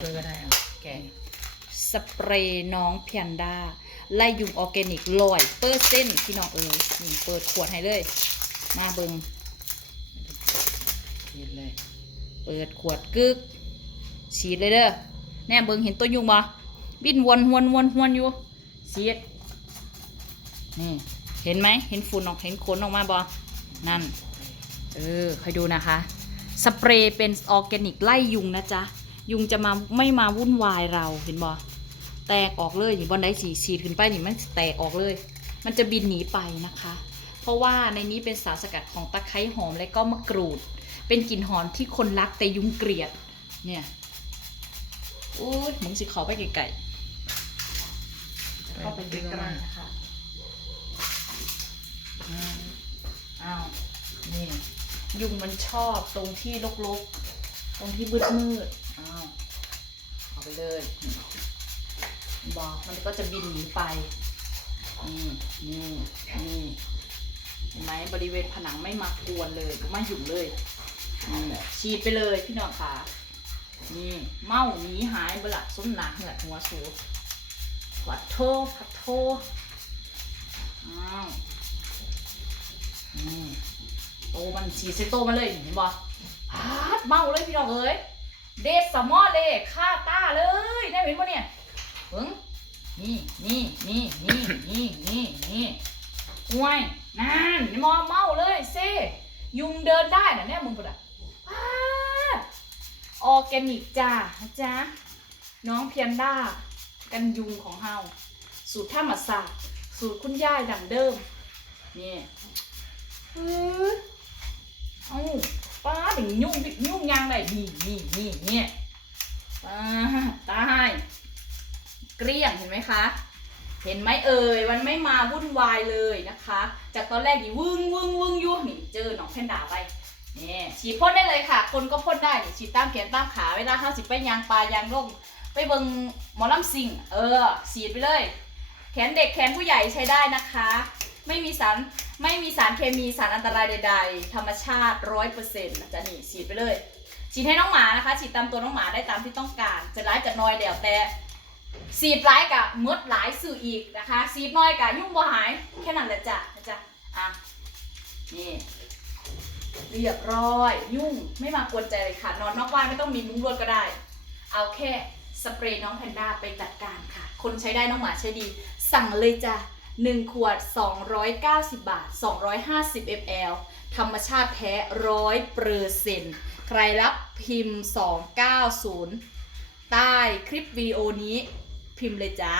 เลยก็ได้อะแกสเปรย์น้องเพียนด้าไล่ยุงออร์แกนิกลอยเปอร์เซ็นต์พี่น้องเอ๋ยนี่เปิดขวดให้เลย มาเบิงกินเลยเปิดขวดกึกฉีดเลยเด้อแน่เบิงเห็นตัวยุงบ่บินวนวนวนวนอยู่ฉีดนี่เห็นไหมเห็นฝุ่นออกเห็นขนออกมาบ่นั่นเออคอยดูนะคะ สเปรย์เป็นออร์แกนิกไล่ยุงนะจ๊ะ ยุงจะมาไม่มาวุ่นวายเราเห็นบ่แตกออกเลยนี่บอนได้สีฉีดขึ้นไปนี่มันแตกออกเลย มันจะบินหนีไปนะคะ เพราะว่าในนี้เป็นสารสกัดของตะไคร้หอมและก็มะกรูด เป็นกลิ่นหอมที่คนรักแต่ยุงเกลียดเนี่ยโอ้ยมึงสิขาไปไกลๆเข้าไปใกล้ๆนะคะอ้าวนี่ยุงมันชอบตรงที่รกๆ ตรงที่มืดๆ ไปเลยบอกมันก็จะบินหนีไปนี่นี่นี่เห็นไหมบริเวณผนังไม่มากวนเลยไม่หยุ่งเลยนี่ฉีดไปเลยพี่น้องค่ะนี่เมาหนีหายบละส้มหนักเหงือหัวสูวัดโทพัดโทอ้าวโตมันฉีดใส่โตมาเลยเห็นบ่พาดเมาเลยพี่น้องเอ้ย เดสมอเลยฆ่าตาเลยได้เห็นปะเนี่ยเพิ่งนี่นี่นี่นี่นี่นี่นี่ห่วยนั่นมอเมาเลยเซยุงเดินได้นะเนี่ยมึงปะดะพาออแกนิกจ้าจ๊ะน้องเพียนด้ากันยุงของเฮาสูตรธรรมศาสตร์สูตรคุณย่ายดังเดิมนี่เออเอ้า ถึงยุ่งยุ่งยางไรนี่นี่นี่เนี่ยป้าตายเกลี้ยงเห็นไหมคะ เห็นไหมเอ่ยมันไม่มาวุ่นวายเลยนะคะ จากตอนแรกนี่วึ่งวึ่งวึ่งยู่นี่เจอหนองแพนดาไปนี่ฉีดพ่นได้เลยค่ะ คนก็พ่นได้นี่ฉีดตามแขนตามขาเวลาห้าสิบไปยางปลายางร่มไปเบิงหมอลำซิงเออฉีดไปเลย แขนเด็กแขนผู้ใหญ่ใช้ได้นะคะ ไม่มีสารไม่มีสารเคมีสารอันตรายใด ๆ ธรรมชาติร้อยเปอร์เซ็นต์นะจ๊ะนี่ฉีดไปเลยฉีดให้น้องหมานะคะฉีดตามตัวน้องหมาได้ตามที่ต้องการจะร้ายจะน้อยเดี๋ยวแต่ฉีดร้ายกับมดหลายสื่ออีกนะคะฉีดน้อยกับยุ่งบ่หายแค่นั้นแหละจ้ะนะจ๊ะอะนี่เรียบร้อย ยุ่งไม่มากวนใจเลยค่ะ นอนนอกบ้านไม่ต้องมีมุ้งลวดก็ได้ เอาแค่สเปรย์น้องแพนด้าไปจัดการค่ะ คนใช้ได้น้องหมาใช้ดี สั่งเลยจ้ะ 1 ขวด 290 บาท 250 ml ธรรมชาติแท้ร้อยเปอร์เซ็นต์ใครรับพิมพ์ 290 ใต้คลิปวิดีโอนี้พิมพ์เลยจ้า